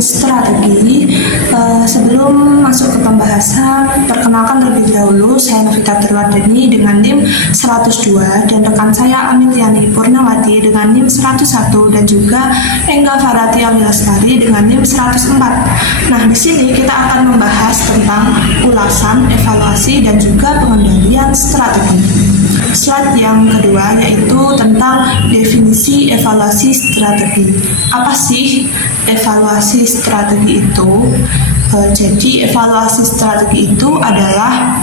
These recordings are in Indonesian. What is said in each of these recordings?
strategi, sebelum masuk ke pembahasan, perkenalkan terlebih dahulu, saya Novita Terwardani dengan NIM 102 dan rekan saya Amiliani Purnawati dengan NIM 101 dan juga Engga Farati Aliastari dengan NIM 104. Nah, di sini kita akan membahas tentang ulasan, evaluasi, dan juga pengendalian strategi. Slide yang kedua yaitu tentang definisi evaluasi strategi. Apa sih evaluasi strategi itu? Jadi evaluasi strategi itu adalah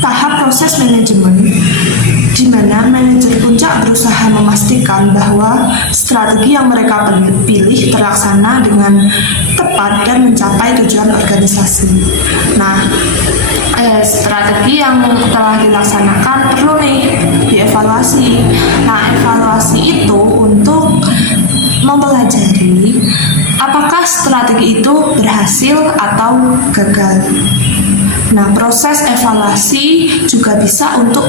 tahap proses manajemen di mana manajer puncak berusaha memastikan bahwa strategi yang mereka pilih terlaksana dengan tepat dan mencapai tujuan organisasi. Nah, strategi yang telah dilaksanakan perlu nih dievaluasi. Nah, evaluasi itu untuk mempelajari apakah strategi itu berhasil atau gagal. Nah, proses evaluasi juga bisa untuk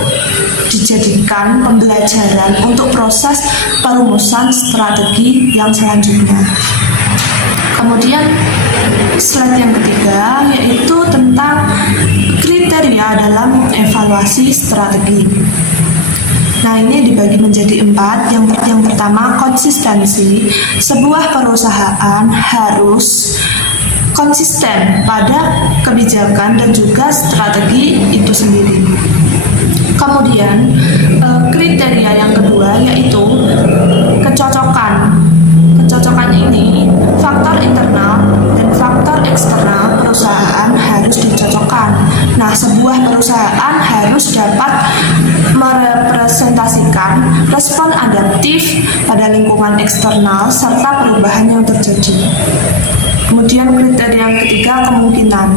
dijadikan pembelajaran untuk proses perumusan strategi yang selanjutnya. Kemudian slide yang ketiga yaitu tentang kriteria dalam evaluasi strategi. Nah, ini dibagi menjadi 4. Yang pertama, konsistensi. Sebuah perusahaan harus konsisten pada kebijakan dan juga strategi itu sendiri. Kemudian, kriteria yang kedua yaitu kecocokan. Kecocokan ini, faktor internal dan faktor eksternal perusahaan harus dicocokkan. Nah, sebuah perusahaan harus dapat merepresentasikan respon adaptif pada lingkungan eksternal serta perubahan yang terjadi. Kemudian kriteria yang ketiga, kemungkinan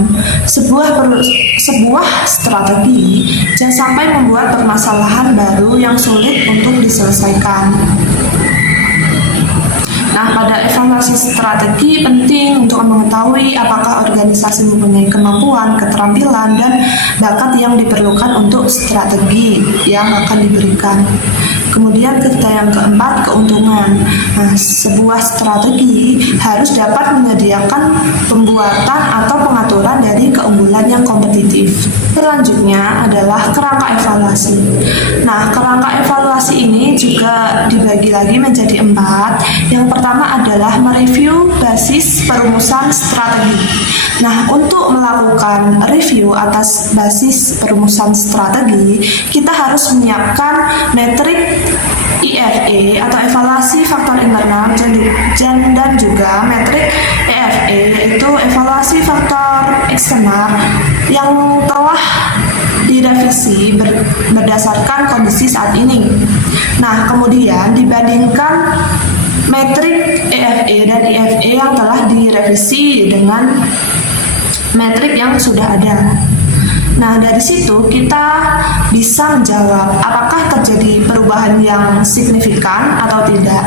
sebuah strategi jangan sampai membuat permasalahan baru yang sulit untuk diselesaikan. Nah, pada evaluasi strategi penting untuk mengetahui apakah organisasi mempunyai kemampuan, keterampilan, dan bakat yang diperlukan untuk strategi yang akan diberikan. Kemudian kriteria yang keempat, keuntungan. Nah, sebuah strategi harus dapat menyediakan pembuatan atau pengaturan dari keunggulan yang kompetitif. Selanjutnya adalah kerangka evaluasi. Nah, kerangka evaluasi ini juga dibagi lagi menjadi 4. Yang pertama adalah mereview basis perumusan strategi. Nah, untuk melakukan review atas basis perumusan strategi, kita harus menyiapkan metrik IFE atau evaluasi faktor internal dan juga metrik EFE yaitu evaluasi faktor eksternal yang telah direvisi berdasarkan kondisi saat ini. Nah, kemudian dibandingkan metrik EFE dan IFE yang telah direvisi dengan metrik yang sudah ada. Nah, dari situ kita bisa menjawab apakah terjadi perubahan yang signifikan atau tidak.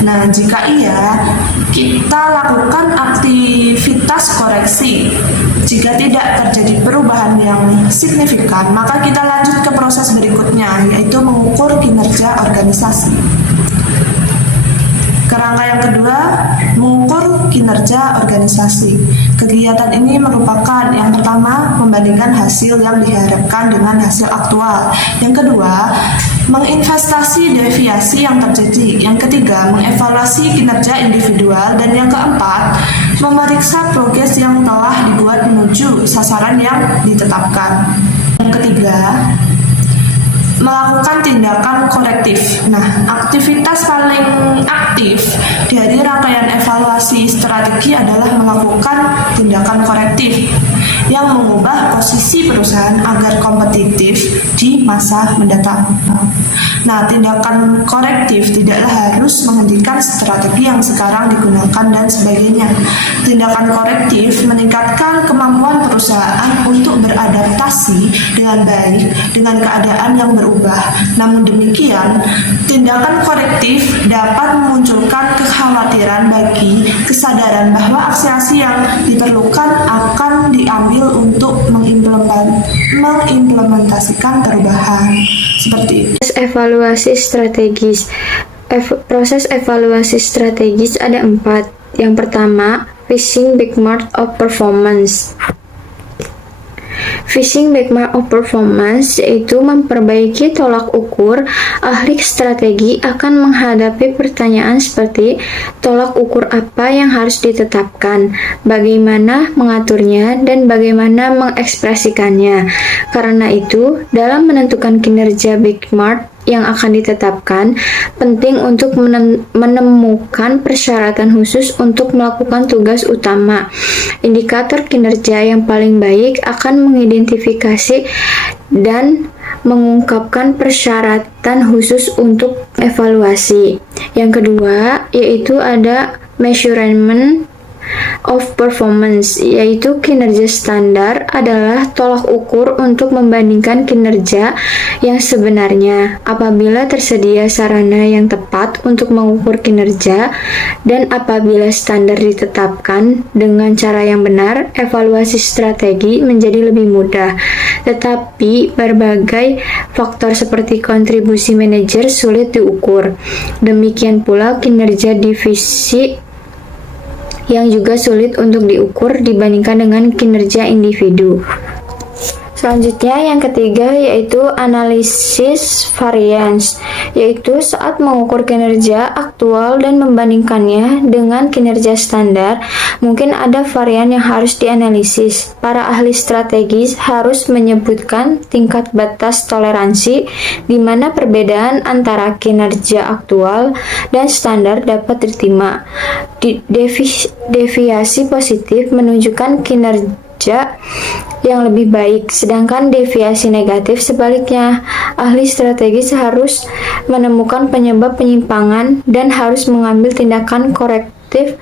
Nah, jika iya, kita lakukan aktivitas koreksi. Jika tidak terjadi perubahan yang signifikan, maka kita lanjut ke proses berikutnya, yaitu mengukur kinerja organisasi. Kerangka yang kedua, mengukur kinerja organisasi. Kegiatan ini merupakan yang pertama, membandingkan hasil yang diharapkan dengan hasil aktual. Yang kedua, menginvestasi deviasi yang terjadi. Yang ketiga, mengevaluasi kinerja individual. Dan yang keempat, memeriksa progres yang telah dibuat menuju sasaran yang ditetapkan. Yang ketiga, melakukan tindakan korektif. Nah, aktivitas paling aktif dari rangkaian evaluasi strategi adalah melakukan tindakan korektif yang mengubah posisi perusahaan agar kompetitif di masa mendatang. Nah, tindakan korektif tidaklah harus menghentikan strategi yang sekarang digunakan dan sebagainya. Tindakan korektif meningkatkan kemampuan perusahaan untuk beradaptasi dengan baik dengan keadaan yang berubah. Namun demikian, tindakan korektif dapat memunculkan kekhawatiran bagi kesadaran bahwa aksi-aksi yang diperlukan akan diambil untuk mengimplementasikan perubahan. Seperti itu. Evaluasi strategis. Proses evaluasi strategis ada 4. Yang pertama, Fishing benchmark of performance. Fishing benchmark of performance yaitu memperbaiki tolak ukur. Ahli strategi akan menghadapi pertanyaan seperti tolak ukur apa yang harus ditetapkan, bagaimana mengaturnya, dan bagaimana mengekspresikannya. Karena itu, dalam menentukan kinerja benchmark yang akan ditetapkan, penting untuk menemukan persyaratan khusus untuk melakukan tugas utama. Indikator kinerja yang paling baik akan mengidentifikasi dan mengungkapkan persyaratan khusus untuk evaluasi. Yang kedua, yaitu ada measurement of performance, yaitu kinerja standar adalah tolak ukur untuk membandingkan kinerja yang sebenarnya. Apabila tersedia sarana yang tepat untuk mengukur kinerja dan apabila standar ditetapkan dengan cara yang benar, evaluasi strategi menjadi lebih mudah. Tetapi berbagai faktor seperti kontribusi manajer sulit diukur. Demikian pula kinerja divisi yang juga sulit untuk diukur dibandingkan dengan kinerja individu. Selanjutnya yang ketiga yaitu analisis variance, yaitu saat mengukur kinerja aktual dan membandingkannya dengan kinerja standar, mungkin ada varian yang harus dianalisis. Para ahli strategis harus menyebutkan tingkat batas toleransi di mana perbedaan antara kinerja aktual dan standar dapat diterima. Deviasi positif menunjukkan kinerja yang lebih baik, sedangkan deviasi negatif sebaliknya. Ahli strategis harus menemukan penyebab penyimpangan dan harus mengambil tindakan korektif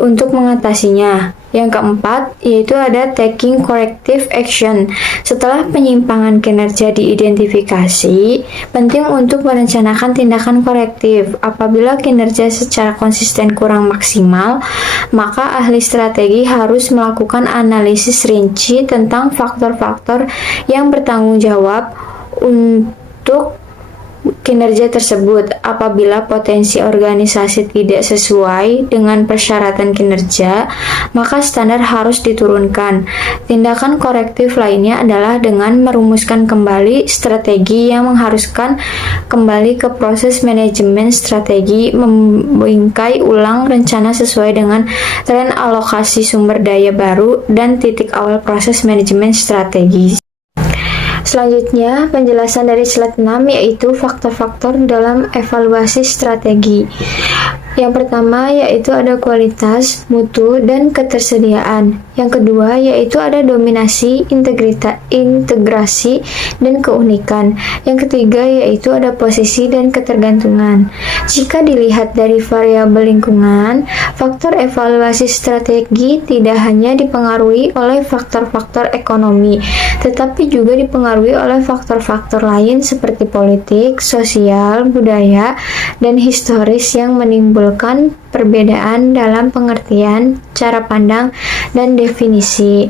untuk mengatasinya. Yang keempat, yaitu ada taking corrective action. Setelah penyimpangan kinerja diidentifikasi, penting untuk merencanakan tindakan korektif. Apabila kinerja secara konsisten kurang maksimal, maka ahli strategi harus melakukan analisis rinci tentang faktor-faktor yang bertanggung jawab untuk kinerja tersebut. Apabila potensi organisasi tidak sesuai dengan persyaratan kinerja, maka standar harus diturunkan. Tindakan korektif lainnya adalah dengan merumuskan kembali strategi yang mengharuskan kembali ke proses manajemen strategi, membingkai ulang rencana sesuai dengan tren alokasi sumber daya baru dan titik awal proses manajemen strategi. Selanjutnya, penjelasan dari slide 6 yaitu faktor-faktor dalam evaluasi strategi. Yang pertama yaitu ada kualitas, mutu, dan ketersediaan. Yang kedua yaitu ada dominasi, integrasi, dan keunikan. Yang ketiga yaitu ada posisi dan ketergantungan. Jika dilihat dari variabel lingkungan, faktor evaluasi strategi tidak hanya dipengaruhi oleh faktor-faktor ekonomi, tetapi juga dipengaruhi oleh faktor-faktor lain seperti politik, sosial, budaya, dan historis yang menimbulkan perbedaan dalam pengertian, cara pandang, dan definisi.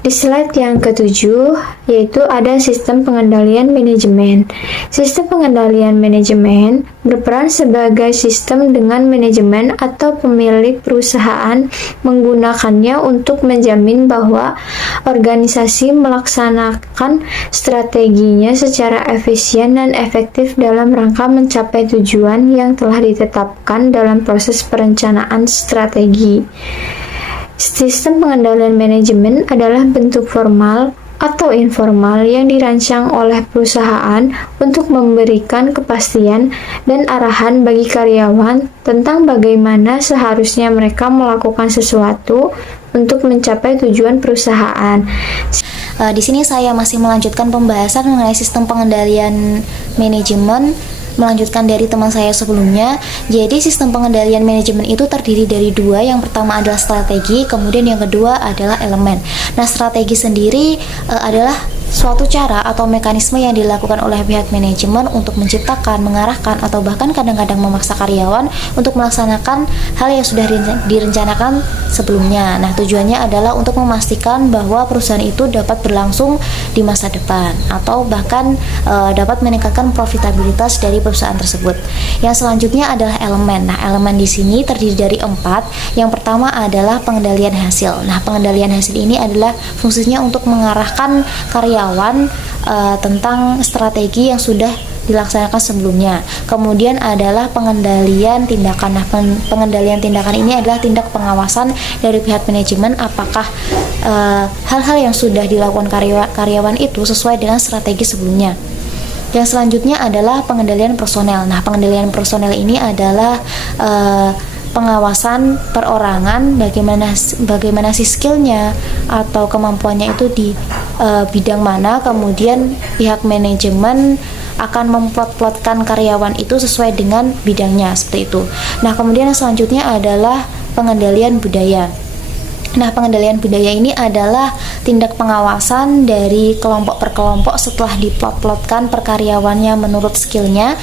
Di slide yang ketujuh, yaitu ada sistem pengendalian manajemen. Sistem pengendalian manajemen berperan sebagai sistem dengan manajemen atau pemilik perusahaan menggunakannya untuk menjamin bahwa organisasi melaksanakan strateginya secara efisien dan efektif dalam rangka mencapai tujuan yang telah ditetapkan dalam proses perencanaan strategi. Sistem pengendalian manajemen adalah bentuk formal atau informal yang dirancang oleh perusahaan untuk memberikan kepastian dan arahan bagi karyawan tentang bagaimana seharusnya mereka melakukan sesuatu untuk mencapai tujuan perusahaan. Di sini saya masih melanjutkan pembahasan mengenai sistem pengendalian manajemen, melanjutkan dari teman saya sebelumnya. Jadi sistem pengendalian manajemen itu terdiri dari dua. Yang pertama adalah strategi, kemudian yang kedua adalah elemen. Nah, strategi sendiri adalah suatu cara atau mekanisme yang dilakukan oleh pihak manajemen untuk menciptakan, mengarahkan, atau bahkan kadang-kadang memaksa karyawan untuk melaksanakan hal yang sudah direncanakan sebelumnya. Nah, tujuannya adalah untuk memastikan bahwa perusahaan itu dapat berlangsung di masa depan atau bahkan dapat meningkatkan profitabilitas dari perusahaan tersebut. Yang selanjutnya adalah elemen. Nah, elemen di sini terdiri dari 4. Yang pertama adalah pengendalian hasil. Nah, pengendalian hasil ini adalah fungsinya untuk mengarahkan karyawan tentang strategi yang sudah dilaksanakan sebelumnya. Kemudian adalah pengendalian tindakan. Nah, pengendalian tindakan ini adalah tindak pengawasan dari pihak manajemen apakah hal-hal yang sudah dilakukan karyawan itu sesuai dengan strategi sebelumnya. Yang selanjutnya adalah pengendalian personel. Nah, pengendalian personel ini adalah pengawasan perorangan, bagaimana sih skillnya atau kemampuannya itu di bidang mana, kemudian pihak manajemen akan memplot-plotkan karyawan itu sesuai dengan bidangnya, seperti itu. Nah, kemudian yang selanjutnya adalah pengendalian budaya. Nah, pengendalian budaya ini adalah tindak pengawasan dari kelompok per kelompok setelah diplot-plotkan per karyawannya menurut skillnya,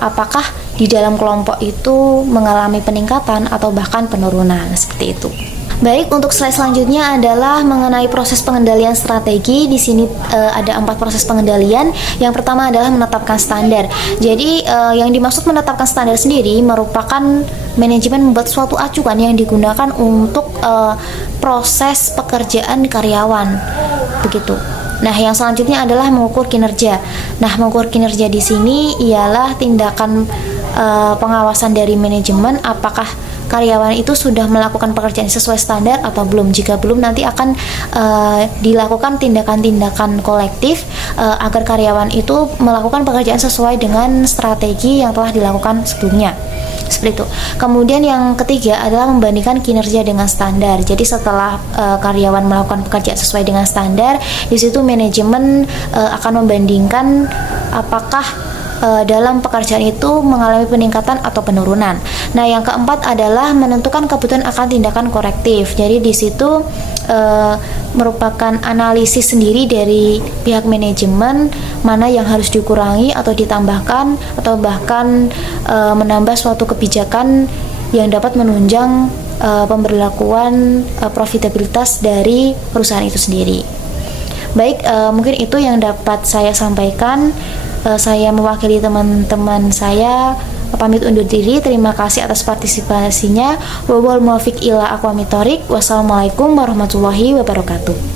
apakah di dalam kelompok itu mengalami peningkatan atau bahkan penurunan, seperti itu. Baik, untuk slide selanjutnya adalah mengenai proses pengendalian strategi. Di sini ada 4 proses pengendalian. Yang pertama adalah menetapkan standar. Jadi yang dimaksud menetapkan standar sendiri merupakan manajemen membuat suatu acuan yang digunakan untuk proses pekerjaan karyawan. Begitu. Nah, yang selanjutnya adalah mengukur kinerja. Nah, mengukur kinerja di sini ialah tindakan pengawasan dari manajemen apakah karyawan itu sudah melakukan pekerjaan sesuai standar atau belum. Jika belum, nanti akan dilakukan tindakan-tindakan kolektif agar karyawan itu melakukan pekerjaan sesuai dengan strategi yang telah dilakukan sebelumnya. Seperti itu. Kemudian yang ketiga adalah membandingkan kinerja dengan standar. Jadi setelah karyawan melakukan pekerjaan sesuai dengan standar, di situ manajemen akan membandingkan apakah dalam pekerjaan itu mengalami peningkatan atau penurunan. Nah, yang keempat adalah menentukan kebutuhan akan tindakan korektif. Jadi di situ merupakan analisis sendiri dari pihak manajemen mana yang harus dikurangi atau ditambahkan atau bahkan menambah suatu kebijakan yang dapat menunjang pemberlakuan profitabilitas dari perusahaan itu sendiri. Baik, mungkin itu yang dapat saya sampaikan. Saya mewakili teman-teman saya pamit undur diri. Terima kasih atas partisipasinya. Wal muwaffiq ila aqwamit thoriq. Wassalamualaikum warahmatullahi wabarakatuh.